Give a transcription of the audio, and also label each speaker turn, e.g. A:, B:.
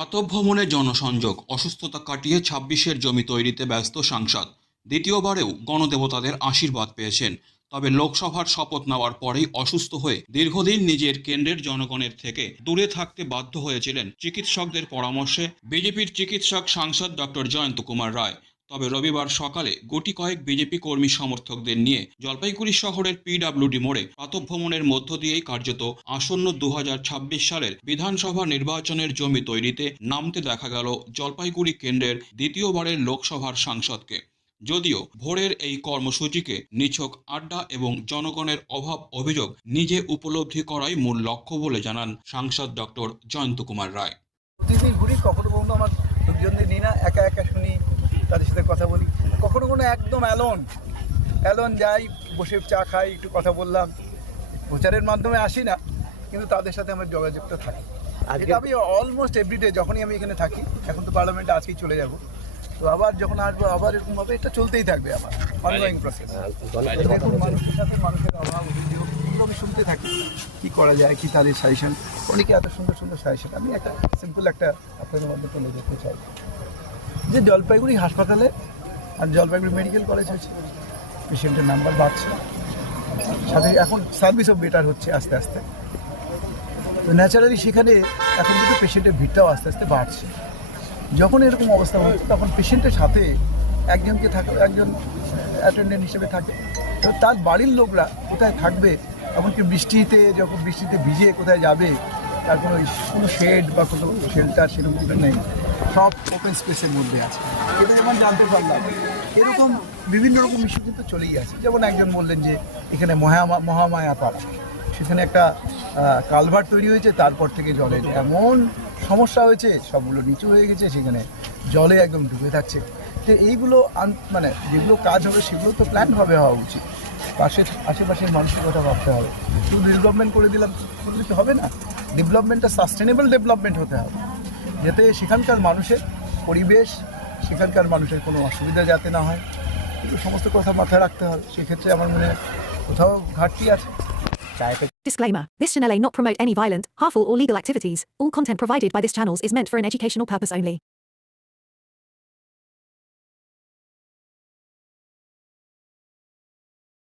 A: প্রাতঃভ্রমণে জনসংযোগ, অসুস্থতা কাটিয়ে ছাব্বিশের জমি তৈরিতে ব্যস্ত সাংসদ। দ্বিতীয়বারেও গণদেবতাদের আশীর্বাদ পেয়েছেন। তবে লোকসভার শপথ নেওয়ার পরেই অসুস্থ হয়ে দীর্ঘদিন নিজের কেন্দ্রের জনগণের থেকে দূরে থাকতে বাধ্য হয়েছিলেন চিকিৎসকদের পরামর্শে। বিজেপির চিকিৎসক সাংসদ ডক্টর জয়ন্ত কুমার রায় তবে রবিবার সকালে গুটি কয়েক বিজেপি কর্মী সমর্থকদের নিয়ে জলপাইগুড়ি শহরের পিডাব্লিউডি মোড়ে প্রাতঃভ্রমণের মধ্য দিয়েই কার্যত আসন্ন দু হাজার ছাব্বিশ সালের বিধানসভা নির্বাচনের জমি তৈরিতে নামতে দেখা গেল জলপাইগুড়ি কেন্দ্রের দ্বিতীয়বারের লোকসভার সাংসদকে। যদিও ভোরের এই কর্মসূচিকে নিছক আড্ডা এবং জনগণের অভাব অভিযোগ নিজে উপলব্ধি করাই মূল লক্ষ্য বলে জানান সাংসদ ডক্টর জয়ন্ত কুমার রায়।
B: ঘুরি, কখনো কখনো আমার লোকজনদের নিই না, একা একা শুনি। তাদের সাথে কথা বলি। কখনো কখনো একদম অ্যালোন অ্যালোন যাই বসে চা খাই একটু কথা বললাম। প্রচারের মাধ্যমে আসি না কিন্তু তাদের সাথে আমার যোগাযোগটা থাকে। এটা আমি অলমোস্ট এভরিডে যখনই আমি এখানে থাকি এখন তো পার্লামেন্টে আজকেই চলে যাব। তো আবার যখন আসব আবার এরকম হবে এটা চলতেই থাকবে আমার অনগোয়িং প্রসেস মানুষের সাথে মানুষের অভাব অভিযোগ এগুলো আমি শুনতে থাকি। কি করা যায় কি তাদের সাজেশন অনেকে এত সুন্দর সুন্দর সাজেশন আমি একটা সিম্পল একটা আপনাদের মধ্যে তুলে ধরতে চাই। যে জলপাইগুড়ি হাসপাতালে আর জলপাইগুড়ি মেডিকেল কলেজ হয়েছে, পেশেন্টের নাম্বার বাড়ছে। সাথে এখন সার্ভিসও বেটার হচ্ছে আস্তে আস্তে। তো ন্যাচারালি সেখানে এখন কিন্তু পেশেন্টের ভিড়টাও আস্তে আস্তে বাড়ছে। যখন এরকম অবস্থা হচ্ছে তখন পেশেন্টের সাথে একজনকে থাকে, একজন অ্যাটেন্ডেন্ট হিসেবে থাকে। তো তার বাড়ির লোকরা কোথায় থাকবে, এমনকি বৃষ্টিতে যখন বৃষ্টিতে ভিজে কোথায় যাবে, তার কোনো কোনো শেড বা কোনো শেল্টার সেরকম কিছু নেই। সব ওপেন স্পেসের মধ্যে আছে। এটা যেমন জানতে পারলাম। এরকম বিভিন্ন রকম ইস্যু কিন্তু চলেই আছে। যেমন একজন বললেন যে, এখানে মহামা মহামায়া পাড়া। সেখানে একটা কালভার তৈরি হয়েছে, তারপর থেকে জলের এমন সমস্যা হয়েছে, সবগুলো নিচু হয়ে গেছে, সেখানে জলে একদম ডুবে থাকছে। তো এইগুলো মানে যেগুলো কাজ হবে, সেগুলো তো প্ল্যানভাবে হওয়া উচিত। পাশে, আশেপাশের মানুষের কথা ভাবতে হবে। শুধু ডেভেলপমেন্ট করে দিলাম করলে তো হবে না। ডেভেলপমেন্টটা সাস্টেনেবল ডেভেলপমেন্ট হতে হবে। যাতে সেখানকার মানুষের পরিবেশ সেখানকার মানুষের কোনো অসুবিধা যাতে না হয় এগুলো সমস্ত কথা মাথায় রাখতে হবে সেক্ষেত্রে আমার মনে হয় কোথাও ঘাটতি আছে
C: Disclaimer This channel may not promote any violent, harmful, or legal activities. All content provided by this channel is meant for an educational purpose only.